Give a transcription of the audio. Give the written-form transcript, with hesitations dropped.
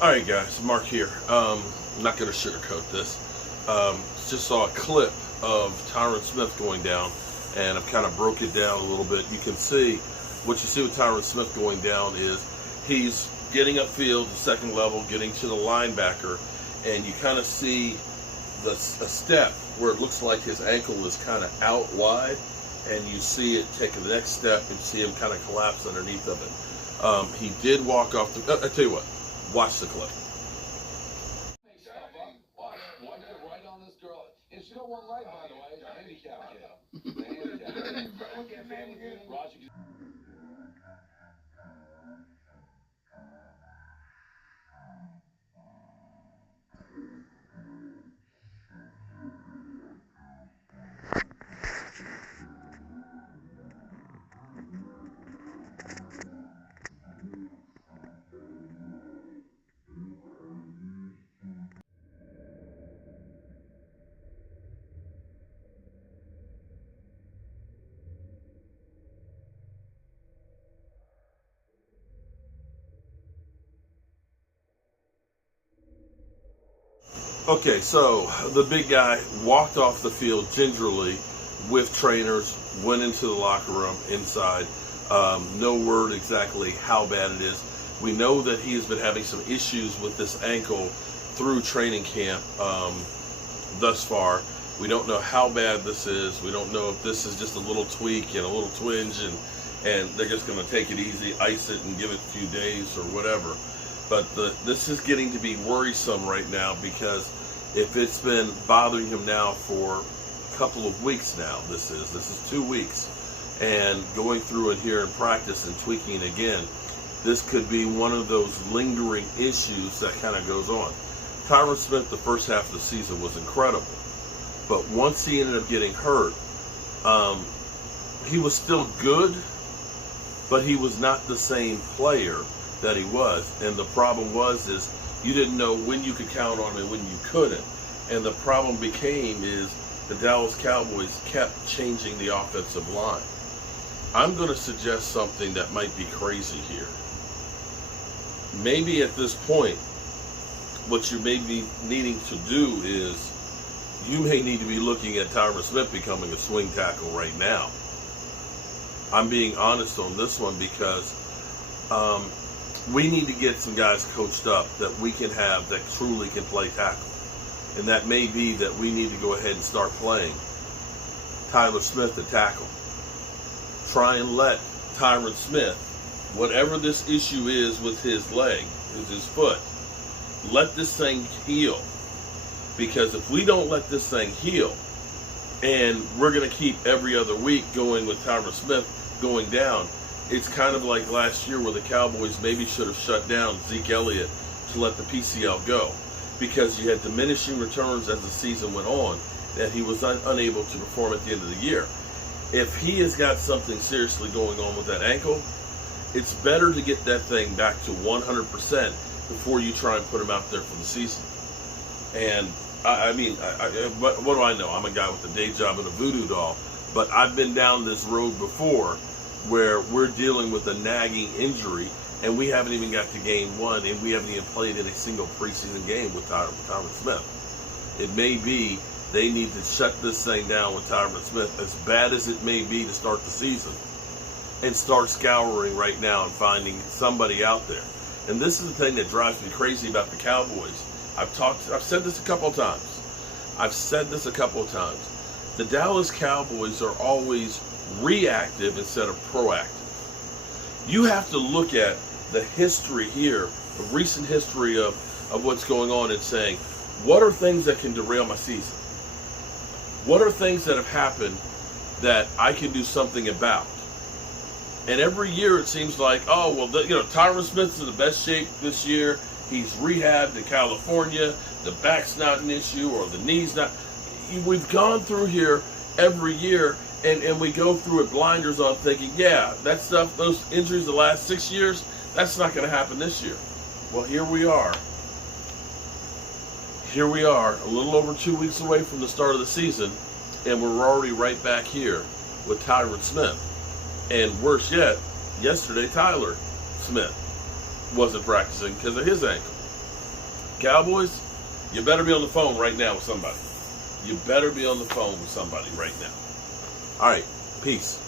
All right, guys, Mark here. Not going to sugarcoat this. Just saw a clip of Tyron Smith going down, and I've kind of broke it down a little bit. You can see what you see with Tyron Smith going down is he's getting upfield, the second level, getting to the linebacker, and you kind of see a step where it looks like his ankle is kind of out wide, and you see it take the next step and see him kind of collapse underneath of it. He did walk off the. I tell you what, watch the clip. Right on this girl. And she got one leg, by the way. A handicap kid. The handicap kid. Roger. Okay, so the big guy walked off the field gingerly with trainers, went into the locker room inside. No word exactly how bad it is. We know that he has been having some issues with this ankle through training camp thus far. We don't know how bad this is. We don't know if this is just a little tweak and a little twinge and they're just going to take it easy, ice it, and give it a few days or whatever. But this is getting to be worrisome right now, because if it's been bothering him now for a couple of weeks now, this is 2 weeks, and going through it here in practice and tweaking it again, this could be one of those lingering issues that kind of goes on. Tyron Smith, the first half of the season, was incredible, but once he ended up getting hurt, he was still good, but he was not the same player that he was. And the problem is you didn't know when you could count on him and when you couldn't. And the problem became is the Dallas Cowboys kept changing the offensive line. I'm going to suggest something that might be crazy here. Maybe at this point, what you may be needing to do is you may need to be looking at Tyron Smith becoming a swing tackle right now. I'm being honest on this one, because we need to get some guys coached up that we can have that truly can play tackle. And that may be that we need to go ahead and start playing Tyler Smith at tackle. Try and let Tyron Smith, whatever this issue is with his leg, with his foot, let this thing heal. Because if we don't let this thing heal, and we're going to keep every other week going with Tyron Smith going down, it's kind of like last year where the Cowboys maybe should have shut down Zeke Elliott to let the PCL go, because you had diminishing returns as the season went on, that he was unable to perform at the end of the year. If he has got something seriously going on with that ankle, it's better to get that thing back to 100% before you try and put him out there for the season. And what do I know? I'm a guy with a day job and a voodoo doll, but I've been down this road before where we're dealing with a nagging injury, and we haven't even got to game one, and we haven't even played in a single preseason game with Tyron Smith. It may be they need to shut this thing down with Tyron Smith, as bad as it may be to start the season, and start scouring right now and finding somebody out there. And this is the thing that drives me crazy about the Cowboys. I've said this a couple of times. The Dallas Cowboys are always reactive instead of proactive. You have to look at the history here, the recent history of what's going on, and saying, what are things that can derail my season? What are things that have happened that I can do something about? And every year it seems like, oh, well, Tyron Smith's in the best shape this year. He's rehabbed in California. The back's not an issue, or the knee's not. We've gone through here every year, and we go through it blinders on, thinking, yeah, that stuff, those injuries the last 6 years, that's not going to happen this year. Well, here we are. A little over 2 weeks away from the start of the season, and we're already right back here with Tyron Smith. And worse yet, yesterday Tyler Smith wasn't practicing because of his ankle. Cowboys, you better be on the phone right now with somebody. You better be on the phone with somebody right now. All right, peace.